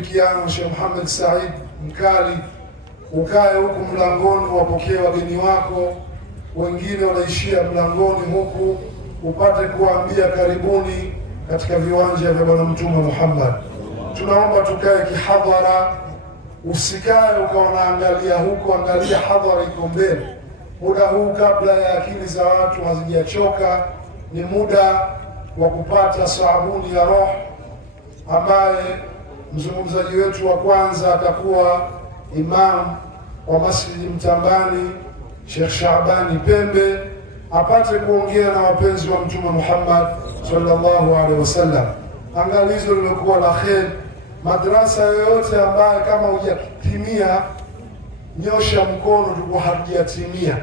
ushirikiano, Sheikh Muhammad Said Mkali, ukae huku mlangoni wapokee wageni wako, wengine wanaishia mlangoni huku, upate kuambia karibuni katika viwanja vya Bwana Mtume Muhammad. Tunaomba tukae kihadhara, usikae ukaonaangalia huko, angalia hadhara iko mbele. Muda huu kabla ya akili za watu hazijachoka, ni muda wa kupata sabuni ya roho, ambaye mzungumzaji wetu wa kwanza atakuwa imam wa Masjidi Mtambani, Sheikh Shaabani Pembe, apate kuongea na wapenzi wa Mtume Muhammad sallallahu alaihi wasallam. Angalizo limekuwa la kheri. Madrasa yoyote ambaye kama hujatimia, nyosha mkono tuko hatujatimia.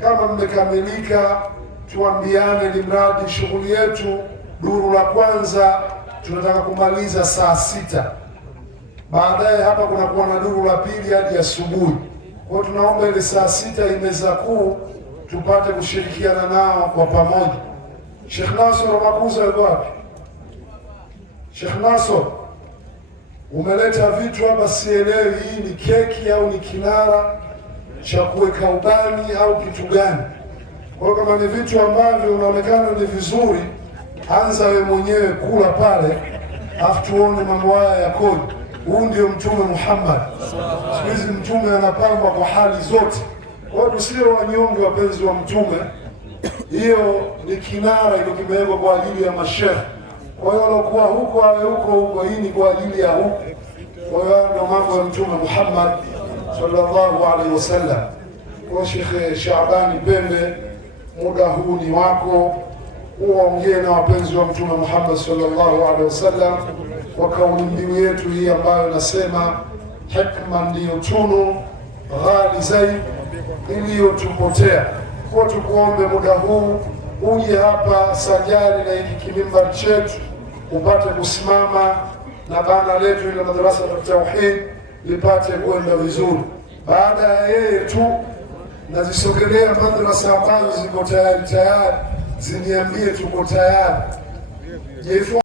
Kama mmekamilika, tuambiane, limradi shughuli yetu duru la kwanza tunataka kumaliza saa 6. Baadaye hapa kunakuwa na duru la pili hadi asubuhi. Kwa hiyo tunaomba ile saa 6 imeza kuu tupate kushirikiana nao kwa pamoja. Sheikh Nasr Makuza yuko wapi? Sheikh Nasr, umeleta vitu hapa, sielewi hii ni keki au ni kinara cha kuweka ubani au kitu gani? Kwa hiyo kama ni vitu ambavyo unaonekana ni vizuri, anza wewe mwenyewe kula pale, afu tuone mambo haya yakoje. Huu ndio Mtume Muhammad. Siku hizi Mtume anapambwa kwa hali zote. Kwa hiyo tusiwe wanyonge, wapenzi wa Mtume. Hiyo ni kinara, iko kimewekwa kwa ajili ya mashehe. Kwa hiyo walokuwa huko awe huko, hii ni kwa ajili ya huko. Kwa hiyo ndio mambo ya Mtume Muhammad sallallahu alaihi wasallam. Kwa Sheikh Shaabani Pembe, muda huu ni wako, uongee na wapenzi wa Mtume Muhammad sallallahu alaihi wasallam kwa kauli mbiu yetu hii ambayo nasema hikma ndiyo tunu ghali zaidi iliyotupotea. Kwa tukuombe muda huu uje hapa sajali na hiki kimimbar chetu, upate kusimama na bana letu ile madrasa ya tauhid lipate kwenda vizuri. Baada ya yeye tu nazisogelea madrasa ambazo ziko tayari, ziniambie tuko tayari.